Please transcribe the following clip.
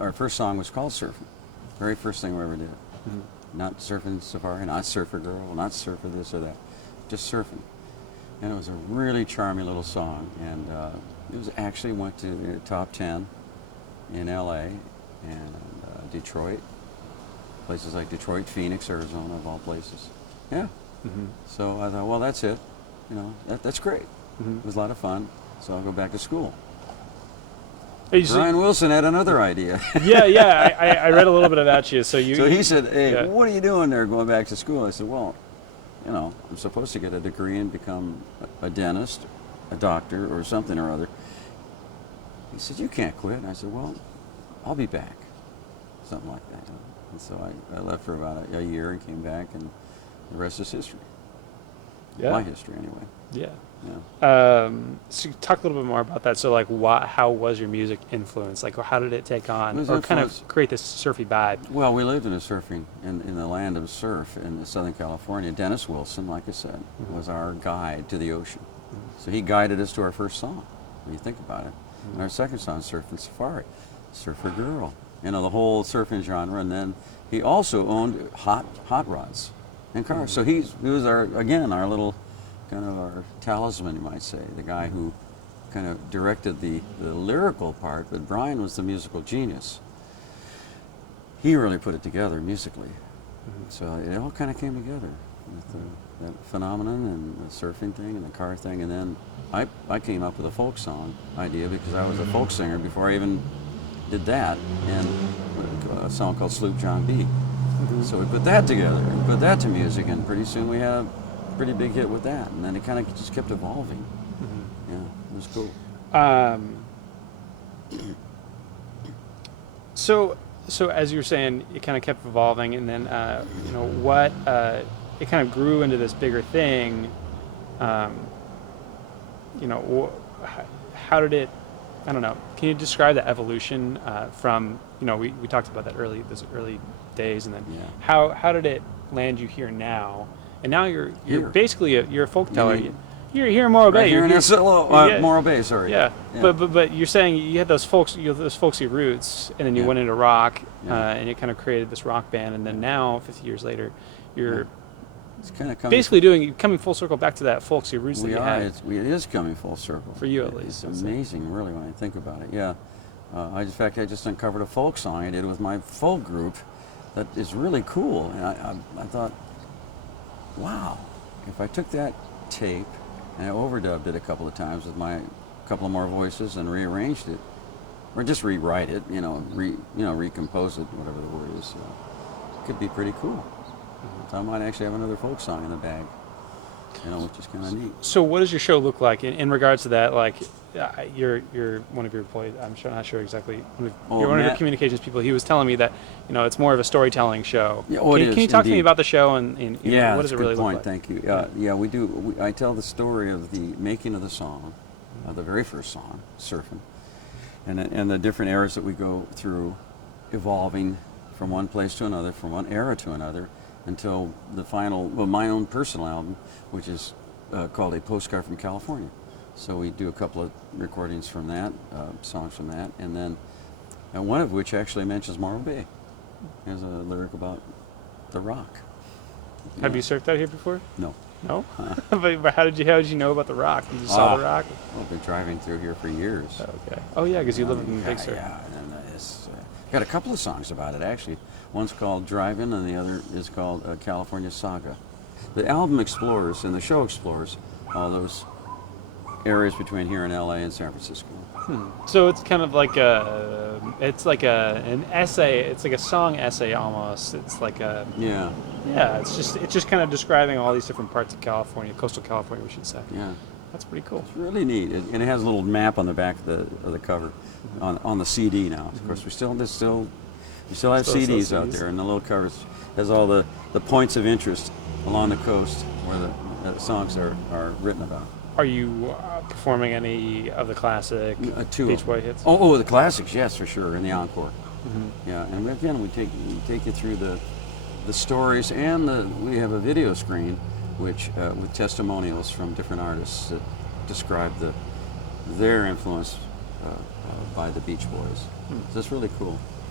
our first song was called Surfing. Very first thing we ever did. Not Surfing Safari, not Surfer Girl, not Surfer this or that. Just Surfing. And it was a really charming little song. And it was actually went to the top 10 in LA and Detroit. Places like Detroit, Phoenix, Arizona, of all places. Yeah. So I thought, well, that's it. You know, that's great. It was a lot of fun. So I'll go back to school. Brian Wilson had another idea. Yeah. I read a little bit about you. So he said, hey, what are you doing there going back to school? I said, well, you know, I'm supposed to get a degree and become a dentist, a doctor, or something or other. He said, you can't quit. And I said, well, I'll be back. Something like that. And so I left for about a year and came back, and the rest is history. Yeah. My history, anyway. Yeah. Yeah. So talk a little bit more about that. So, like, how was your music influence? Like, how did it take on, or kind of create this surfy vibe? Well, we lived in in the land of surf in Southern California. Dennis Wilson, like I said, was our guide to the ocean. So he guided us to our first song, when you think about it. And our second song, Surfing Safari, Surfer Girl. You know, the whole surfing genre. And then he also owned hot rods and cars. So he was our little, kind of our talisman, you might say, the guy who kind of directed the lyrical part, but Brian was the musical genius. He really put it together musically. So it all kind of came together with that phenomenon and the surfing thing and the car thing. And then I came up with a folk song idea because I was a folk singer before I even did that, and a song called Sloop John B. So we put that together and put that to music, and pretty soon we had a pretty big hit with that, and then it kind of just kept evolving. Yeah, it was cool. So as you were saying, it kind of kept evolving, and then you know what? It kind of grew into this bigger thing. You know, how did it? I don't know. Can you describe the evolution from, you know, we talked about that those early days, and then how did it land you here now? And now you're basically you're a folk teller. You're here in Morro Bay. Here in Morro Bay, sorry. Yeah. But you're saying you had those folksy roots, and then you went into rock, and you kind of created this rock band, and then now 50 years later, you're it's kind of coming full circle back to that folksy roots that you had. It is coming full circle. For you, at least. It's amazing, really, when I think about it. Yeah. In fact, I just uncovered a folk song I did with my folk group that is really cool. And I thought, wow, if I took that tape and I overdubbed it a couple of times with my couple of more voices and rearranged it, or just rewrite it, recompose it, whatever the word is, it could be pretty cool. So I might actually have another folk song in the bag, which is kind of neat. So what does your show look like in regards to that? Like, you're one of your employees. Not sure exactly. You're one of your communications people. He was telling me that it's more of a storytelling show. Yeah, can you talk to me about the show and what does it really look like? Thank you. Yeah, we do. I tell the story of the making of the song, the very first song, Surfing, and the different eras that we go through, evolving from one place to another, from one era to another, until the final, my own personal album, which is called A Postcard from California. So we do a couple of recordings from that, songs from that, and then one of which actually mentions Morro Bay. There's a lyric about the rock. Have you surfed out here before? No. No? But how did you know about the rock? You saw the rock? Well, I've been driving through here for years. Okay. Oh yeah, because you live in Big Sur. Yeah, and it's got a couple of songs about it actually. One's called Driving, and the other is called California Saga. The album explores, and the show explores, all those areas between here and LA and San Francisco. So it's kind of like an essay. It's like a song essay almost. It's like a It's just kind of describing all these different parts of California, coastal California, we should say. Yeah, that's pretty cool. It's really neat, and it has a little map on the back of the cover, on the CD now. Of course, we still have CDs out there, and the little cover has all the points of interest along the coast where the songs are written about. Are you performing any of the classic Beach Boy hits? Oh, the classics, yes, for sure, in the encore. Yeah, and again, we take you through the stories, and we have a video screen, which with testimonials from different artists that describe their influence by the Beach Boys. So it's really cool.